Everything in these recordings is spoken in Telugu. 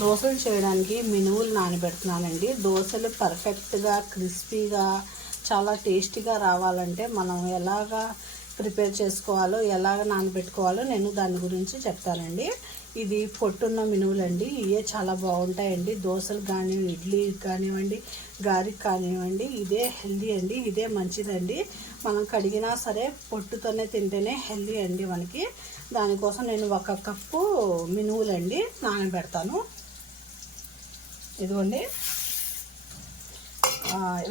దోశలు చేయడానికి మినువులు నానబెడుతున్నానండి. దోశలు పర్ఫెక్ట్గా క్రిస్పీగా చాలా టేస్టీగా రావాలంటే మనం ఎలాగా ప్రిపేర్ చేసుకోవాలో ఎలాగ నానబెట్టుకోవాలో నేను దాని గురించి చెప్తానండి. ఇది పొట్టున్న మినువులండి. ఇవే చాలా బాగుంటాయండి. దోశలు కానివ్వండి, ఇడ్లీ కానివ్వండి, గారికి కానివ్వండి, ఇదే హెల్దీ అండి. ఇదే మంచిదండి. మనం కడిగినా సరే పొట్టుతోనే తింటేనే హెల్దీ అండి మనకి. దానికోసం నేను 1 కప్పు మినువులండి నానబెడతాను. ఇదిగోండి,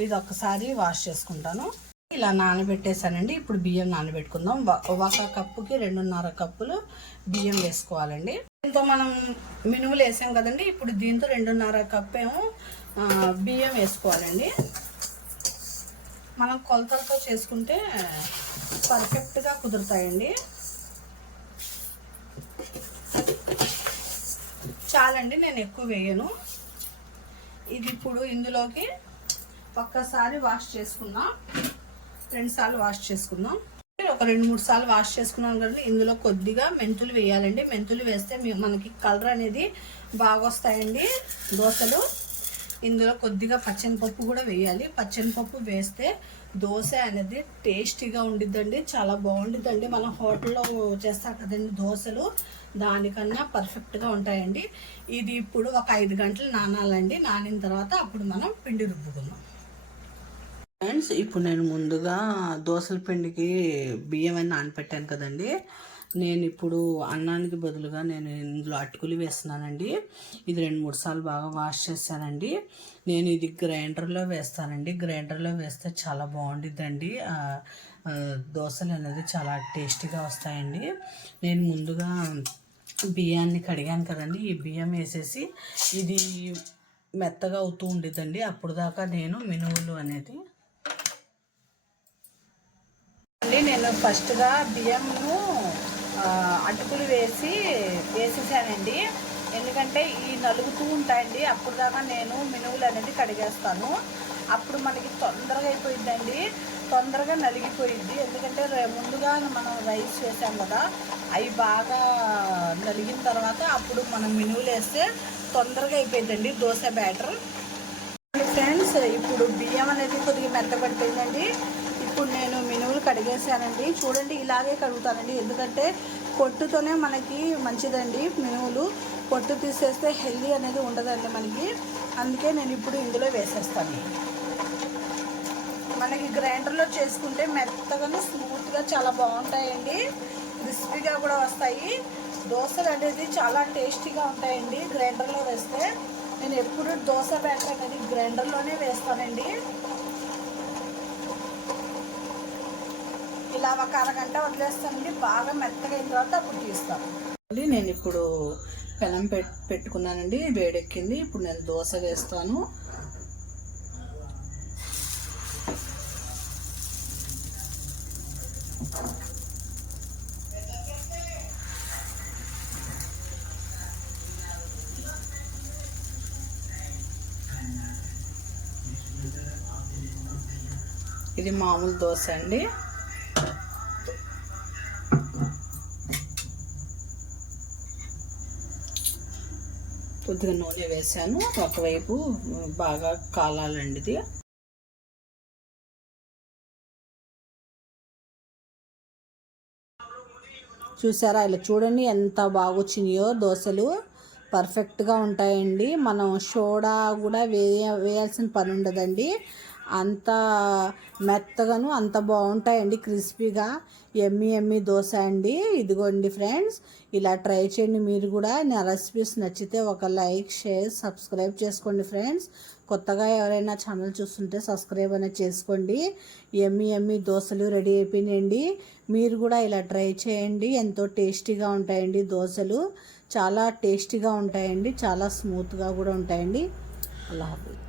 ఇది ఒక్కసారి వాష్ చేసుకుంటాను. ఇలా నానబెట్టేసానండి. ఇప్పుడు బియ్యం నానబెట్టుకుందాం. 1 కప్పుకి 2.5 కప్పులు బియ్యం వేసుకోవాలండి. దీంతో మనం మినువులు వేసాం కదండి. ఇప్పుడు దీంతో 2.5 కప్పు ఏమో బియ్యం వేసుకోవాలండి. మనం కొలతలతో చేసుకుంటే పర్ఫెక్ట్గా కుదురుతాయండి. చాలండి, నేను ఎక్కువ వేయను. ఇది ఇప్పుడు ఇందులోకి ఒక్కసారి వాష్ చేసుకుందాం. 2 సార్లు వాష్ చేసుకుందాం. ఒక 2-3 సార్లు వాష్ చేసుకున్నాం కదండి. ఇందులో కొద్దిగా మెంతులు వేయాలండి. మెంతులు వేస్తే మనకి కలర్ అనేది బాగా వస్తాయండి దోశలు. ఇందులో కొద్దిగా పచ్చెనపప్పు కూడా వేయాలి. పచ్చెనపప్పు వేస్తే దోశ అనేది టేస్టీగా ఉండిద్దండి. చాలా బాగుండిద్దండి. మనం హోటల్లో చేస్తాం కదండి దోశలు, దానికన్నా పర్ఫెక్ట్గా ఉంటాయండి. ఇది ఇప్పుడు ఒక 5 గంటలు నానాలండి. నానిన తర్వాత అప్పుడు మనం పిండి రుబ్బుకుందాం. ఫ్రెండ్స్, ఇప్పుడు నేను ముందుగా దోశల పిండికి బియ్యం అని నానపెట్టాను కదండి. నేను ఇప్పుడు అన్నానికి బదులుగా నేను ఇందులో అటుకులు వేస్తున్నానండి. ఇది 2-3 సార్లు బాగా వాష్ చేశానండి. నేను ఇది గ్రైండర్లో వేస్తానండి. గ్రైండర్లో వేస్తే చాలా బాగుండిద్దండి. దోశలు అనేది చాలా టేస్టీగా వస్తాయండి. నేను ముందుగా బియ్యాన్ని కడిగాను కదండి. ఈ బియ్యం వేసేసి ఇది మెత్తగా అవుతూ ఉండిద్దండి. అప్పుడు దాకా నేను మినువులు అనేది నేను ఫస్ట్గా బియ్యంను అటుకులు వేసేసానండి. ఎందుకంటే ఈ నలుగుతూ ఉంటాయండి. అప్పుడు దాకా నేను మినువులు అనేది కడిగేస్తాను. అప్పుడు మనకి తొందరగా అయిపోయిద్దండి, తొందరగా నలిగిపోయిద్ది. ఎందుకంటే ముందుగా మనం రైస్ వేసాం కదా, అవి బాగా నలిగిన తర్వాత అప్పుడు మనం మినువులు వేస్తే తొందరగా అయిపోయిద్దండి దోశ బ్యాటర్. ఫ్రెండ్స్, ఇప్పుడు బియ్యం అనేది కొద్దిగా మెత్తబడిపోయిందండి. ఇప్పుడు నేను మినువులు కడిగేసానండి. చూడండి, ఇలాగే కడుగుతానండి. ఎందుకంటే పొట్టుతోనే మనకి మంచిదండి మినువులు. పొట్టు తీసేస్తే హెల్దీ అనేది ఉండదండి మనకి. అందుకే నేను ఇప్పుడు ఇందులో వేసేస్తాను. మనకి గ్రైండర్లో చేసుకుంటే మెత్తగాను స్మూత్గా చాలా బాగుంటాయండి. క్రిస్పీగా కూడా వస్తాయి. దోశలు అనేది చాలా టేస్టీగా ఉంటాయండి గ్రైండర్లో వేస్తే. నేను ఎప్పుడు దోశ బ్యాటర్ అనేది గ్రైండర్లోనే వేస్తానండి. ఇలా ఒక అరగంట వదిలేస్తానండి. బాగా మెత్తగా అయిన తర్వాత అప్పుడు తీస్తాను. నేను ఇప్పుడు పెనం పెట్టుకున్నానండి. వేడెక్కింది. ఇప్పుడు నేను దోశ వేస్తాను. ఇది మామూలు దోశ అండి. కొద్దిగా నూనె వేసాను. ఒకవైపు బాగా కాలాలండి ఇది. చూసారా, ఇలా చూడండి ఎంత బాగా వచ్చినాయో దోశలు. పర్ఫెక్ట్గా ఉంటాయండి. మనం సోడా కూడా వేయాల్సిన పని ఉండదండి. అంత మెత్తగాను అంత బాగుంటాయండి, క్రిస్పీగా. ఎమ్మి దోశ అండి. ఇదిగోండి ఫ్రెండ్స్, ఇలా ట్రై చేయండి మీరు కూడా. నా రెసిపీస్ నచ్చితే ఒక లైక్, షేర్, సబ్స్క్రైబ్ చేసుకోండి ఫ్రెండ్స్. కొత్తగా ఎవరైనా ఛానల్ చూస్తుంటే సబ్స్క్రైబ్ అనేది చేసుకోండి. ఎమ్మి దోశలు రెడీ అయిపోయినాయండి. మీరు కూడా ఇలా ట్రై చేయండి. ఎంతో టేస్టీగా ఉంటాయండి దోశలు. చాలా టేస్టీగా ఉంటాయండి. చాలా స్మూత్గా కూడా ఉంటాయండి. అల్లా హాఫీజ్.